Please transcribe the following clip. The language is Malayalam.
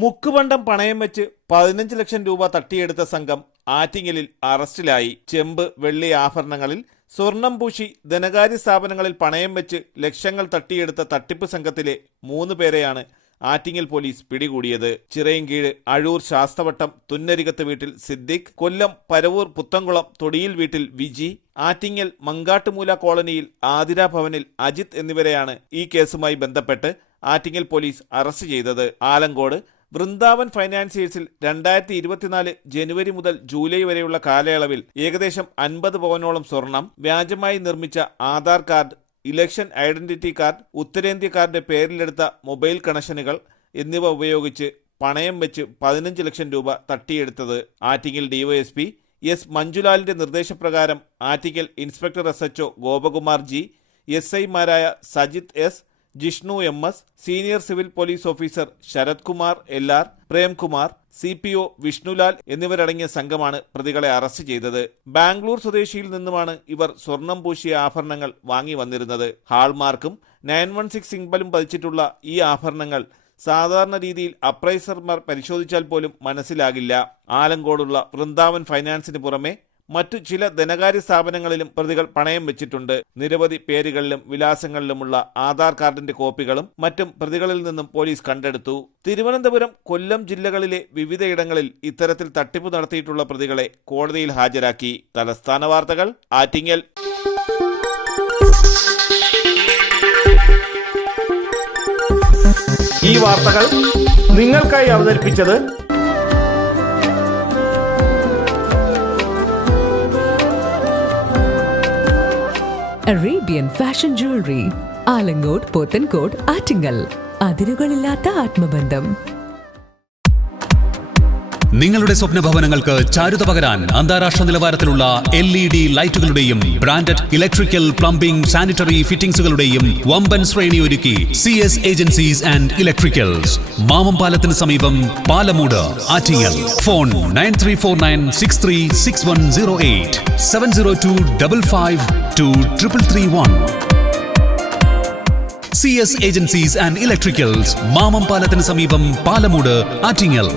മുക്കുപണ്ടം പണയം വെച്ച് 15 ലക്ഷം രൂപ തട്ടിയെടുത്ത സംഘം ആറ്റിങ്ങലിൽ അറസ്റ്റിലായി. ചെമ്പ്, വെള്ളി ആഭരണങ്ങളിൽ സ്വർണം പൂശി ധനകാര്യ സ്ഥാപനങ്ങളിൽ പണയം വെച്ച് ലക്ഷങ്ങൾ തട്ടിയെടുത്ത തട്ടിപ്പ് സംഘത്തിലെ 3 പേരെയാണ് ആറ്റിങ്ങൽ പോലീസ് പിടികൂടിയത്. ചിറയൻകീഴ് അഴൂർ ശാസ്തവട്ടം തുന്നരികത്ത് വീട്ടിൽ സിദ്ദിഖ്, കൊല്ലം പരവൂർ പുത്തംകുളം തൊടിയിൽ വീട്ടിൽ വിജി, ആറ്റിങ്ങൽ മങ്കാട്ടുമൂല കോളനിയിൽ ആതിര ഭവനിൽ അജിത് എന്നിവരെയാണ് ഈ കേസുമായി ബന്ധപ്പെട്ട് ആറ്റിങ്ങൽ പോലീസ് അറസ്റ്റ് ചെയ്തത്. ആലങ്കോട് വൃന്ദാവൻ ഫൈനാൻസിയേഴ്സിൽ 2024 ജനുവരി മുതൽ ജൂലൈ വരെയുള്ള കാലയളവിൽ ഏകദേശം 50 പവനോളം സ്വർണം, വ്യാജമായി നിർമ്മിച്ച Aadhaar card, election identity card, ഉത്തരേന്ത്യക്കാരുടെ പേരിലെടുത്ത മൊബൈൽ കണക്ഷനുകൾ എന്നിവ ഉപയോഗിച്ച് പണയം വെച്ച് 15 ലക്ഷം രൂപ തട്ടിയെടുത്തത് ആറ്റിങ്ങൽ ഡിവൈഎസ്പി എസ് മഞ്ജുലാലിന്റെ നിർദ്ദേശപ്രകാരം Attingal inspector SHO Gopakumar G, SI മാരായ Sajith S, Jishnu MS, senior civil police officer Sarath Kumar LR, Premkumar, CPO Vishnulal എന്നിവരടങ്ങിയ സംഘമാണ് പ്രതികളെ അറസ്റ്റ് ചെയ്തത്. ബാംഗ്ലൂർ സ്വദേശിയിൽ നിന്നുമാണ് ഇവർ സ്വർണം പൂശിയ ആഭരണങ്ങൾ വാങ്ങി വന്നിരുന്നത്. ഹാൾമാർക്കും 916 സിംബലും പതിച്ചിട്ടുള്ള ഈ ആഭരണങ്ങൾ സാധാരണ രീതിയിൽ അപ്രൈസർമാർ പരിശോധിച്ചാൽ പോലും മനസ്സിലാകില്ല. ആലങ്കോടുള്ള വൃന്ദാവൻ ഫൈനാൻസിന് പുറമെ മറ്റു ചില ധനകാര്യ സ്ഥാപനങ്ങളിലും പ്രതികൾ പണയം വെച്ചിട്ടുണ്ട്. നിരവധി പേരുകളിലും വിലാസങ്ങളിലുമുള്ള ആധാർ കാർഡിന്റെ കോപ്പികളും മറ്റും പ്രതികളിൽ നിന്നും പോലീസ് കണ്ടെടുത്തു. തിരുവനന്തപുരം, കൊല്ലം ജില്ലകളിലെ വിവിധയിടങ്ങളിൽ ഇത്തരത്തിൽ തട്ടിപ്പ് നടത്തിയിട്ടുള്ള പ്രതികളെ കോടതിയിൽ ഹാജരാക്കി. തലസ്ഥാന വാർത്തകൾ, ആറ്റിങ്ങൽ. ഈ വാർത്തകൾ നിങ്ങൾക്കായി അവതരിപ്പിച്ചത് Arabian fashion jewellery, Alamcode, Pothencode, Attingal. അതിരുകളില്ലാത്ത ആത്മബന്ധം. നിങ്ങളുടെ സ്വപ്ന ഭവനങ്ങൾക്ക് ചാരുത പകരാൻ അന്താരാഷ്ട്ര നിലവാരത്തിലുള്ള LED ലൈറ്റുകളുടെയും ബ്രാൻഡഡ് ഇലക്ട്രിക്കൽ, പ്ലംബിംഗ്, സാനിറ്ററി ഫിറ്റിംഗ്സുകളുടെയും വമ്പൻ ശ്രേണി ഒരുക്കി CS agencies and electricals. Mamam പാലത്തിന് സമീപം, Palamoodu, Attingal. Phone 9349636108 702552331. CS agencies and electricals, Mamam പാലത്തിന് സമീപം, പാലമൂട്, ആറ്റിങ്ങൽ.